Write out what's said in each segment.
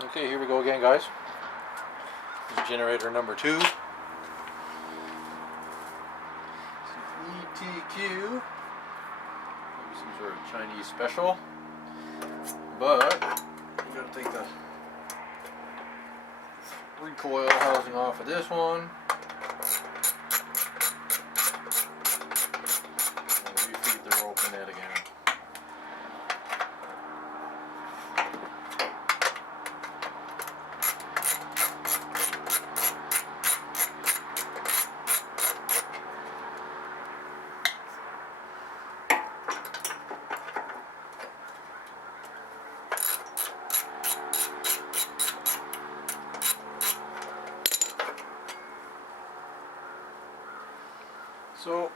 Okay, here we go again, guys. This is generator number 2. It's an ETQ. Maybe some sort of Chinese special. But we gotta take the recoil housing off of this one. And refeed the rope in it again. So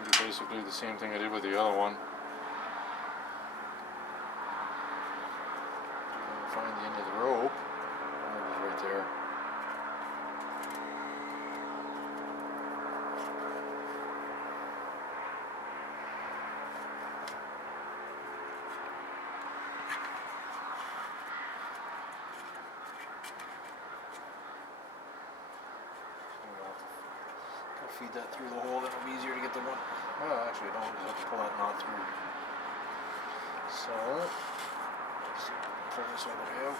it's basically the same thing I did with the other one. Find the end of the rope. There it is right there. Feed that through the hole, then it'll be easier to get the one. Well, actually, I don't have to pull that knot through. So, let's pull this all the way out.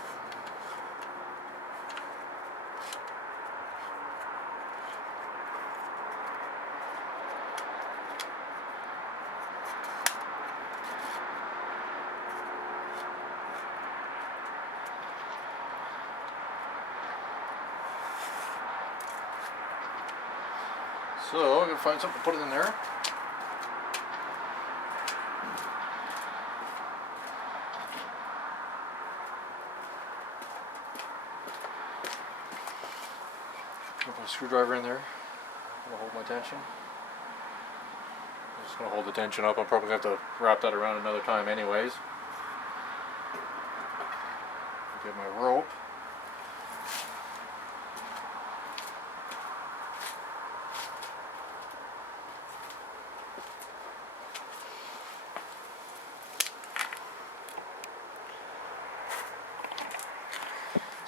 So, I'm going to find something to put it in there. I'll put a screwdriver in there. It'll hold my tension. I'm just going to hold the tension up. I'm probably going to have to wrap that around another time anyways. Get my rope.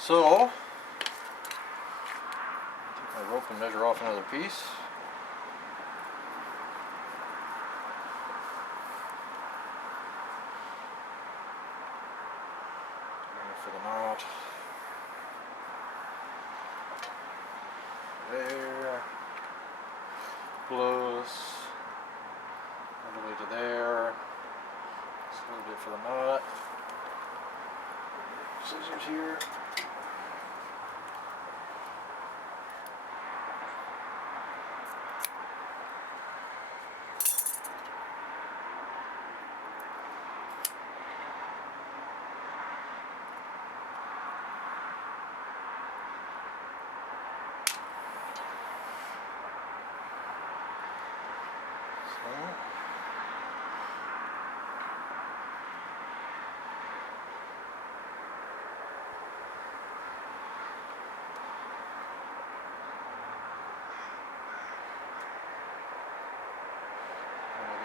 So, take my rope and measure off another piece. For the knot. There. Plus, all the way to there. Just a little bit for the knot. Scissors here.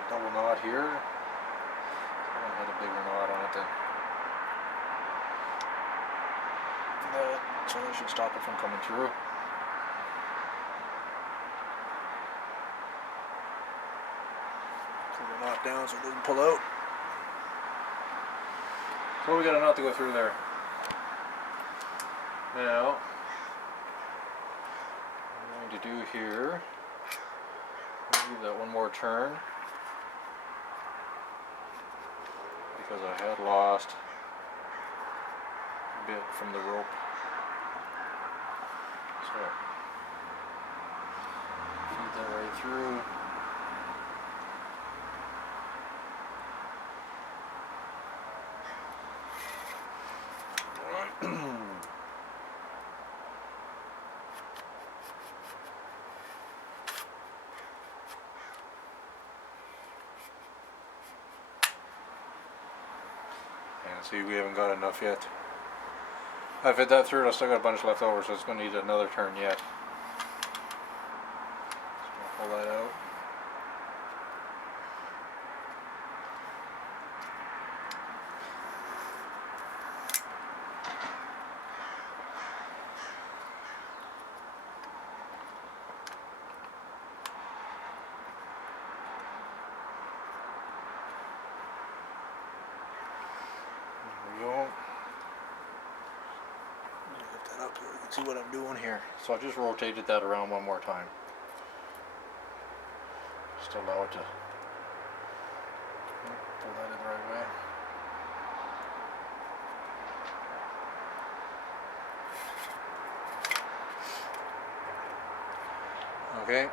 Double knot here. I want to put a bigger knot on it then. So that should stop it from coming through. Pull the knot down so it doesn't pull out. So we got a knot to go through there. Now, what I'm going to do here, give that one more turn. Because I had lost a bit from the rope. So, feed that right through. See, we haven't got enough yet. I fed that through and I still got a bunch left over, so it's going to need another turn yet. So pull that out. see what I'm doing here. So I just rotated that around one more time. Just allow it to pull that in the right way. Okay,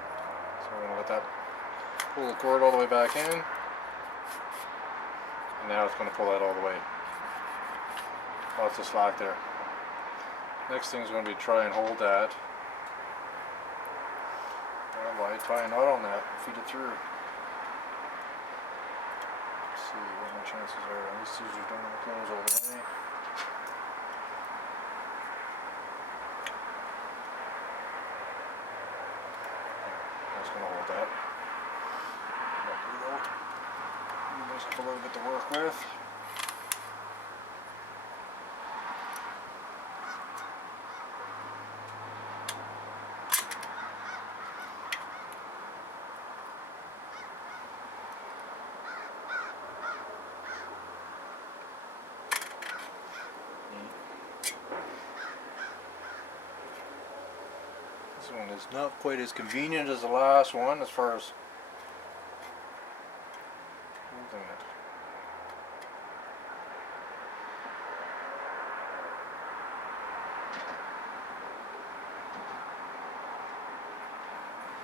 so we're going to let that pull the cord all the way back in. And now it's going to pull that all the way. Lots of slack there. Next thing is going to be try and hold that. Well, I tie a knot on that and feed it through. Let's see what my chances are. These scissors don't want to close all the way. That's going to hold that. Give myself a little bit to work with. This one is not quite as convenient as the last one as far as holding it.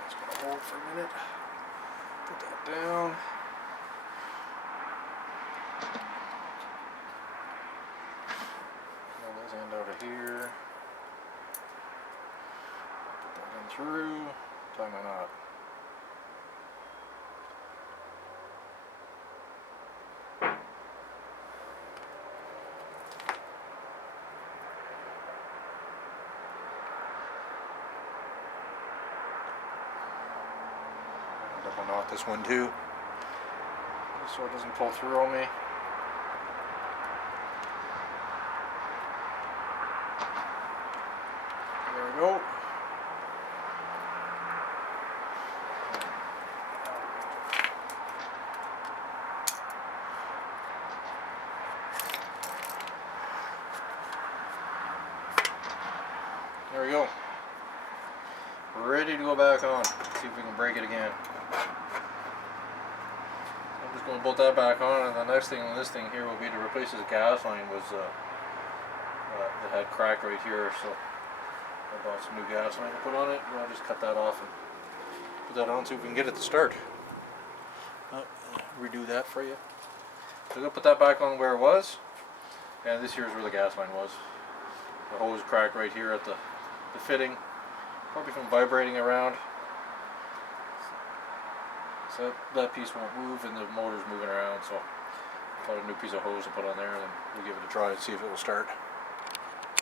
It's going to hold for a minute. Put that down. Pull this end out of here. Through, tie my knot. Double knot this one too, so it doesn't pull through on me. There we go. There we go. We're ready to go back on. See if we can break it again. I'm just going to bolt that back on, and the next thing on this thing here will be to replace this gas line. It had cracked right here, so I bought some new gas line to put on it. And I'll just cut that off and put that on, see if we can get it to start. Redo that for you. So I'm going to put that back on where it was, and this here is where the gas line was. The hose cracked right here at the fitting, probably from vibrating around. So that piece won't move and the motor's moving around, so I got a new piece of hose to put on there, and then we'll give it a try and see if it will start.